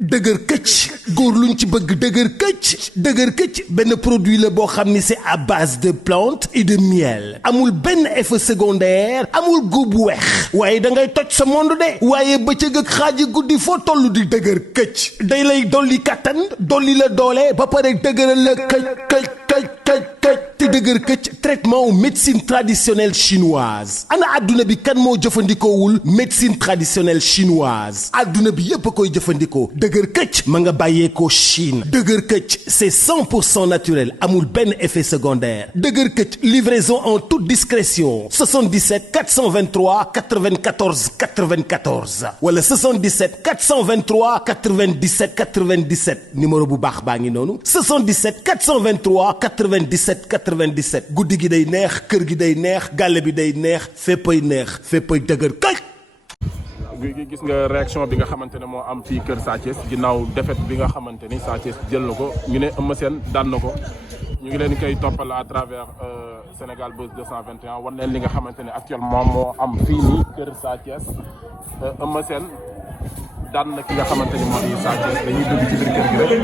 dëgër këcc góor luñ ci bëgg dëgër këcc benn produit la boo xam ni c'est à base de plantes et de miel amul benn effet secondaire amul góob bu weex waaye da ngay toj sa monde de waaye bëccëg ak xaaji guddi foo toll di dëgër këcc day lay dolli kattan dolli la doole ba pare dëgëral la këcc te dëgër këcc traitement médecine traditionnelle chinoise ana adduna bi kan moo jëfandikoowul médecine traditionnelle chinoise adduna bi yépp a koy jëfandikoo dëgër këcc ma nga bàyyeekoo Chine dëgër këcc c'est 100% naturel amul benn effet secondaire dëgër këcc livraison en toute discrétion 77 423 94 94 wala 77 423 97 97 numéro bu baax baa ngi noonu 77 423 97 97 guddi gi day neex kër gi day neex gàlle bi day neex féppay dëgër këcc. gis nga réaction bi nga xamante ne moo am fii kër Sa Thiès ginnaaw défaite bi nga xamante ni Sa Thiès jël na ko ñu ne Eumeu Sène daan na ko ñu ngi leen di koy toppal à travers Sénégal Buzz 221 wan leen li nga xamante ne actuellement moo am fii nii kër Sa Thiès Eumeu Sène daan na ki nga xamante ni moo di Sa Thiès dañuy dugg ci biir kër gi rek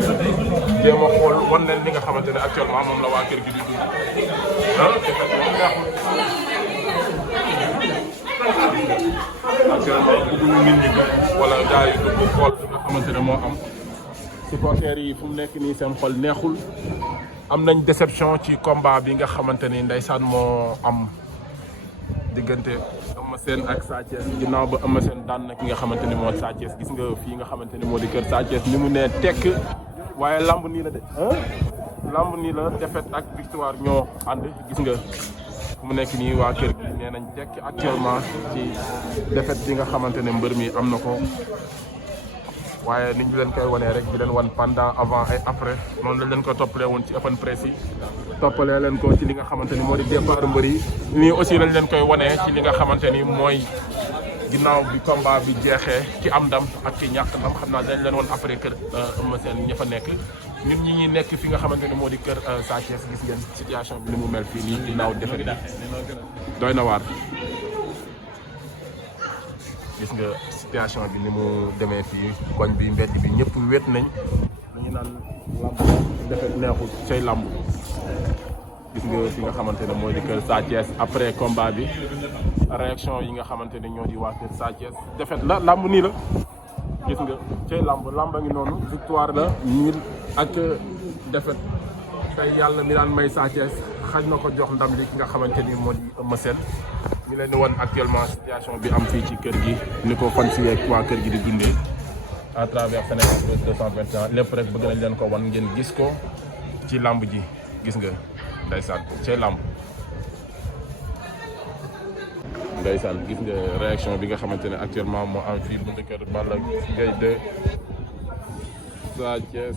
jéem a xool wan leen li nga xamante ne actuellement moom la waa kër gi di dugg actuellement bëgguñu nit ñi wala gars yi dugg xool li nga xamante ne moo am supporters yi fu mu nekk nii seen xol neexul am nañ déception ci combat bi nga xamante ni ndeysaan moo am diggante Eumeu Sène ak Sa Thiès ginnaaw ba Eumeu Sène daan na ki nga xamante ni moo Sa Thiès gis nga fii nga xamante ni moo di kër Sa Thiès ni mu nee tekk waaye lamb nii la de lamb nii la défaite ak victoire ñoo ànd gis nga fu mu nekk nii waa kër gi nee nañ tekk actuellement ci défaite bi nga xamante ne mbër mi am na ko waaye ni ñu leen koy wanee rek di leen wan pendant avant et après noonu lañ leen ko toppalee woon ci open press yi toppalee leen ko ci li nga xamante ni moo di départ mbër yi nii aussi lañ leen koy wanee ci li nga xamante ni mooy ginnaaw bi combat bi jeexee ci am ndam ak ci ñàkk ndam xam naa dañ leen woon après kër Eumeu Sène ña fa nekk ñun ñi nekk fi nga xamante ni moo di kër Sa Thiès gis ngeen situation bi ni mu mel fii nii ginnaaw defet bi doy na waar gis nga situation bi ni mu demee fii koñ bi mbedd bi ñëpp wéet nañ dañu naan lamb defet neexul say lamb gis nga fi nga xamante ne mooy di kër Sa Thiès après combat bi réaction yi nga xamante ne ñoo di waa kër Sa Thiès defet la lamb nii la gis nga cay lamb a ngi noonu victoire la ñil ak defet tey yàlla mi daan may Sa Thiès xaj na ko jox ndam li ki nga xamante ni moo di Eumeu Sène ñu leen di wan actuellement situation bi am fii ci kër gi ni ko fan si ak waa kër gi di dundee à travers Sénégal 221 lépp rek bëgg nañ leen ko wan ngeen gis ko ci lamb ji gis nga ndeysaan cay lamb ndeysaan gis nga réaction bi nga xamante ne actuellement moo am fii buntu kër Balla Gaye 2 Sa Thiès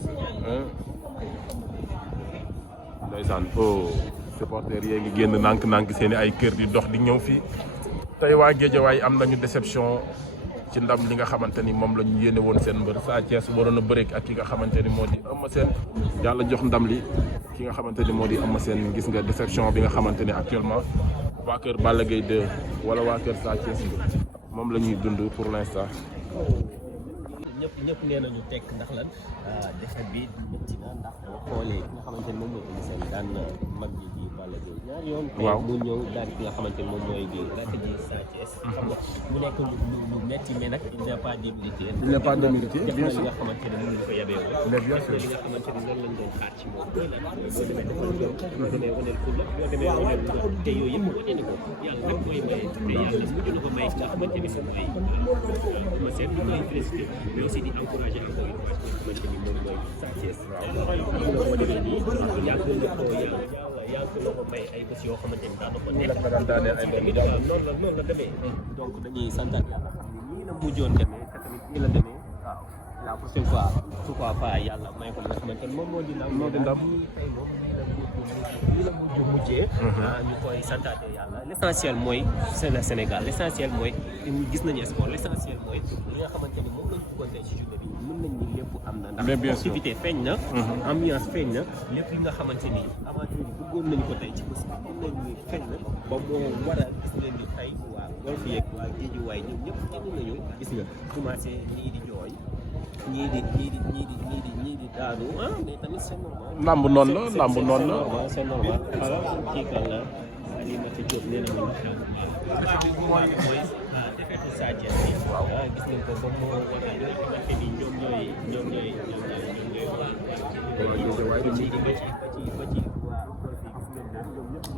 ndeysaan supporters yee ngi génn nànk-nànk seeni ay kër di dox di ñëw fii tey waa Guédiawaye am nañu déception ci ndam li nga xamante ni moom la ñu yéene woon seen mbër Sa Thiès waroon a bëreek ak ki nga xamante ni moo di Eumeu Sène yàlla jox ndam li ki nga xamante ni moo di Eumeu Sène gis nga déception bi nga xamante ni actuellement waa kër Balla Gaye 2 wala waa kër Sa Thiès moom la ñuy dund pour l'instant. ñëpp nee nañu tekk ndax lan defet bi métti na ndax xoolee ki nga xamante ni moom mooy Eumeu Sène daan mag ji di Balla Gaye ñaar yoon waaw mu ñëw daal ki nga xamante ni moom mooy di rakk ji Sa Thiès xam nga mu nekk lu métti mais nag il n'est pas démilité il n'est pas démilité bien sûr li nga xamante ne moom ñu ko yebee woon mais bien sûr li nga xamante ni loolu lañ doon xaar ci moom mooy lan boo demee defal jom boo demee waneel fulla boo demee waneel ngor te yooyu yëpp wane ni ko yàlla rek mooy maye te yàlla mujj na ko may nga xamante ni moom mooy Eumeu Sène ñu koy félicité mais aussi di encouragé encore une fois ki nga xamante ni moom mooy Sa Thiès boo demee nii yàgg na ko may ay bés yoo xamante ni daan na ko nekk noonu la demee donc dañuy santaat yàlla xam ne nii la mujjoon demee te tamit nii la demee waaw la prochaine fois pourquoi pas yàlla may ko li nga xamante ni moom moo di ndam tey moom nii la mujjee ñu koy santaate yàlla l'essentiel mooy c'est le Sénégal l'essentiel mooy gis nañu sport l'essentiel mooy li nga xamante ni moom lañ bëggoon tey ci journée bi mën nañ ni lépp am na ndax activité feeñ na ambiance feeñ na lépp li nga xamante ni aventure bi bëggoon nañu ko tey ci bés bi mën nañ ni feeñ na ba moo war a gis leen ni tey waa Golf yeeg waa Guédiawaye ñoom ñëpp génn nañu gis nga commencé nii di jooy ñii di daanu mais tamit c'est normal. lamb noonu la lamb noonu la. c'est normal alors kii kan la Alimata Diop nee na ma incha allah. mooy defetu Sa Thiès bi. waaw gis nañ ko comme moo waral li nga xamante ni ñoom ñooy waa ba ci waa Golf yi gis nañ ñoom ñëpp ñu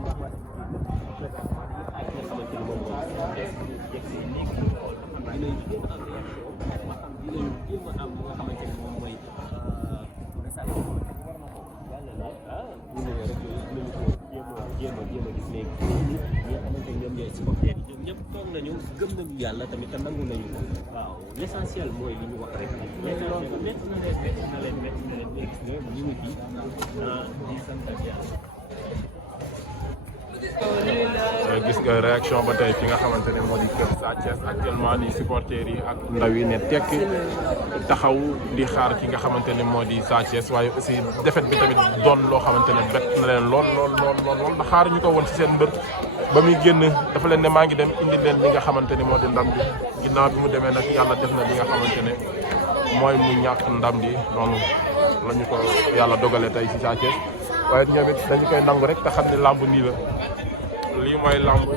ngi ak nga xamante ni moom moo des yegg si léegi ñu xool dinañ jéem a am réaction ma xam dinañ jéem a am li nga xamante ni moom mooy message yàlla na bu ñëwee rek dinañ ko jéem a gis léegi ñi nga xamante ni ñoom ñooy supporters yi ñoom ñëpp toog nañu gëm nañu yàlla tamit te nangu nañu waaw l'essentiel mooy li ñu wax rek métti na leen mais gis nga ñu ngi fi di sant ak yàlla. gis nga réaction ba tey fi nga xamante ne moo di kër Sa Thiès actuellement ni supporters yi ak ndaw yi ne tekk taxaw di xaar ki nga xamante ne moo di Sa Thiès waaye aussi défaite bi tamit doon loo xamante ne bett na leen lool ndax xaar ñu ko woon ci seen mbër ba muy génn dafa leen ne maa ngi dem indi leen li nga xamante ni moo di ndam bi ginnaaw bi mu demee nag yàlla def na li nga xamante ne mooy mu ñàkk ndam bi noonu la ñu ko yàlla dogale tey ci Sa Thiès waaye ñoom it dañu koy nangu rek te xam ne làmb nii la lii mooy làmb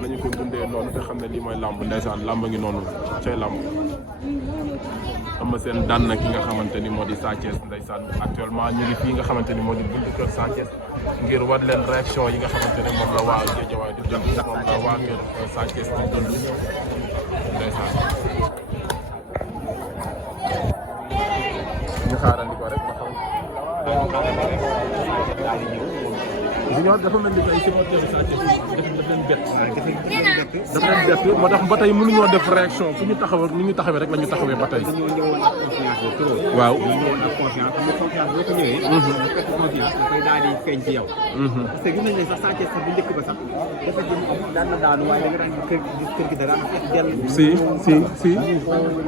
nañu ko dundee noonu te xam ne lii mooy làmb ndeysaan làmb ngi noonu cay làmb am na seen daan na ki nga xamante ni moo di Sa Thiès ndeysaan actuellement ñu ngi fii nga xamante ni moo di buntu kër Sa Thiès ngir war leen réaction yi nga xamante ne moom la waa Guédiawaye di dund moom la waa kër Sa Thiès di dund ndeysaan ñu xaarandi ko rek ba xam Junior dafa mel ni tey supporter Sa Thiès daf leen bett. daf leen bett moo tax ba tey mënuñoo def réaction fu ñu taxaw ni ñu taxawee rek la ñu taxawee ba tey. dañoo ñëwoon ak confiance de trop. waaw dañoo ñëwoon ak confiance xam nga confiance boo ko ñëwee. bu fekk confiance dafay daal di feeñ ci yow. parce que gis nañ ne sax Sa Thiès sax bu njëkk ba sax dafa jëm am daan na daanu waaye da nga daan kër gi da daan fekk jël. si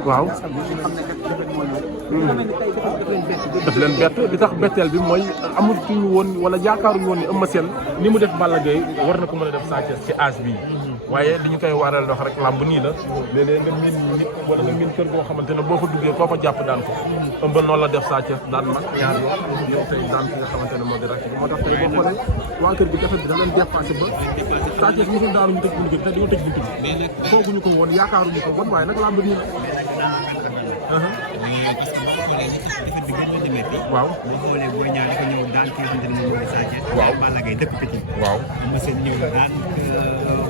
waaw. xam ne kat dafa moo ñëw. xam ne tey dafa leen bett. daf leen bett li tax betteel bi mooy amatuñu woon wala yaakaaruñu woon ni Eumeu Sène ni mu def Balla Gaye war na ko mën a def Sa Thiès ci âge bii. waaye li ñu koy waral dox rek làmb nii la léeg-léeg nga miin nit wala nga miin kër goo xamante ne boo fa duggee koo fa jàpp daan ko ëmb noonu la def Sa Thiès daan mag ñaar yoon yow tey daan ki nga xamante ne moo di rakk moo tax tey boo xoolee waa kër gi defet bi da leen dépassé ba Sa Thiès mosul daanu ñu tëj buntu bi te di nga tëj buntu bi fooguñu ko woon yaakaaruñu ko woon waaye nag làmb nii la waaw boo xoolee booy ñaar dafa ñëw daan ki nga xamante ne moom mooy Sa Thiès. waaw Balla Gaye dëkk Pikine. waaw Eumeu Sène ñëw daan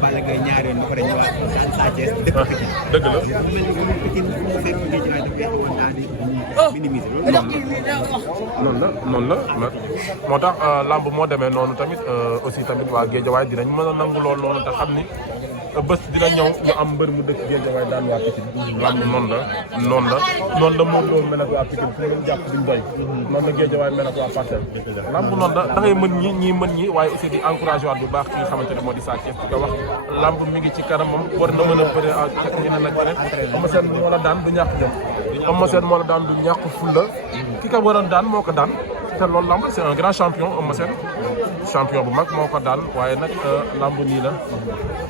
Balla Gaye ñaari yoon ba pare ñëwaat daan Sa Thiès dëkk Pikine. dëgg la bu mel ni Pikine fu mu fekk géej waaye dafay xawoon daal di minimiser noonu la moo tax lamb moo demee noonu tamit aussi tamit waa Guédiawaye dinañ mën a nangu lool noonu te xam ni bés dina ñëw ñu am mbër mu dëkk Guédiawaye daan waa Pikine lamb noonu la moom loolu mel ak waa Pikine fu ñu jàpp duñ doy noonu la Guédiawaye mel ak waa Parcelles lamb noonu la da ngay mën ñii mën ñi waaye aussi di encouragé waat bu baax ki nga xamante ne moo di Sa Thiès di ko wax lamb mi ngi ci kanamam war na mën a bëre ak ñeneen ak ñeneen Eumeu Sène moo la daan du ñàkk jëm Eumeu Sène moo la daan du ñàkk fulla ki ko waroon daan moo ko daan te loolu lamb c'est un grand champion Eumeu Sène champion bu mag moo ko daan waaye nag lamb nii la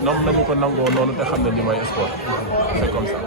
noonu nañu ko nangoo noonu te xam ne li mooy sport c'est comme ça